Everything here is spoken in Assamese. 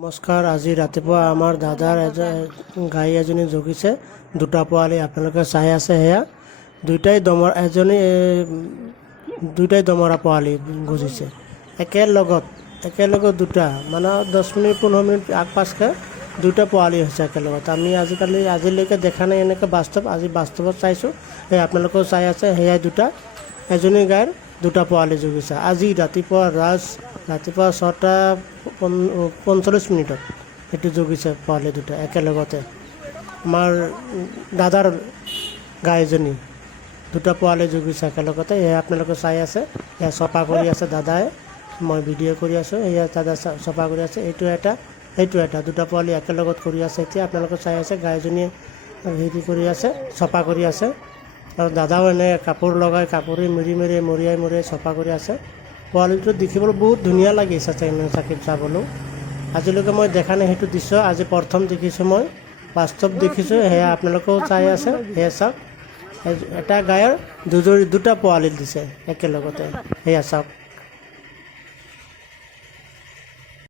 নমস্কাৰ। আজি ৰাতিপুৱা আমাৰ দাদাৰ গাই এজনী জগিছে, দুটা পোৱালি আপোনালোকে চাই আছে। সেয়া দুটাই দমৰা পোৱালি গজিছে একেলগত দুটা, মানে 10 মিনিট 15 মিনিট আগ পাছকৈ দুটা পোৱালি হৈছে একেলগত। আমি আজিলৈকে দেখা নাই এনেকৈ বাস্তৱ। আজি বাস্তৱত চাইছোঁ। সেই আপোনালোকেও চাই আছে। সেয়াই এজনী গাইৰ দুটা পোৱালি জগিছে। আজি ৰাতিপুৱা 6:45 সেইটো জগিছে পোৱালি দুটা একেলগতে। আমাৰ দাদাৰ গাইজনী দুটা পোৱালি জগিছে একেলগতে। এয়া আপোনালোকে চাই আছে। এয়া চফা কৰি আছে দাদাই, মই ভিডিঅ' কৰি আছোঁ। এয়া দাদা চফা কৰি আছে। এইটো এটা দুটা পোৱালি একেলগত কৰি আছে। এতিয়া আপোনালোকে চাই আছে গাইজনীয়ে হেৰি কৰি আছে, চফা কৰি আছে। আৰু দাদাও এনে কাপোৰ লগাই মৰিয়াই চফা কৰি আছে। পোৱালিটো দেখিবলৈ বহুত ধুনীয়া লাগিছে চাকিত চাবলৈও। আজিলৈকে মই দেখা নাই সেইটো দৃশ্য। আজি প্ৰথম দেখিছোঁ, মই বাস্তৱ দেখিছোঁ। সেয়া আপোনালোকেও চাই আছে। সেয়া চাওক, এটা গায়ৰ দুটা পোৱালি দিছে একেলগতে। সেয়া চাওক।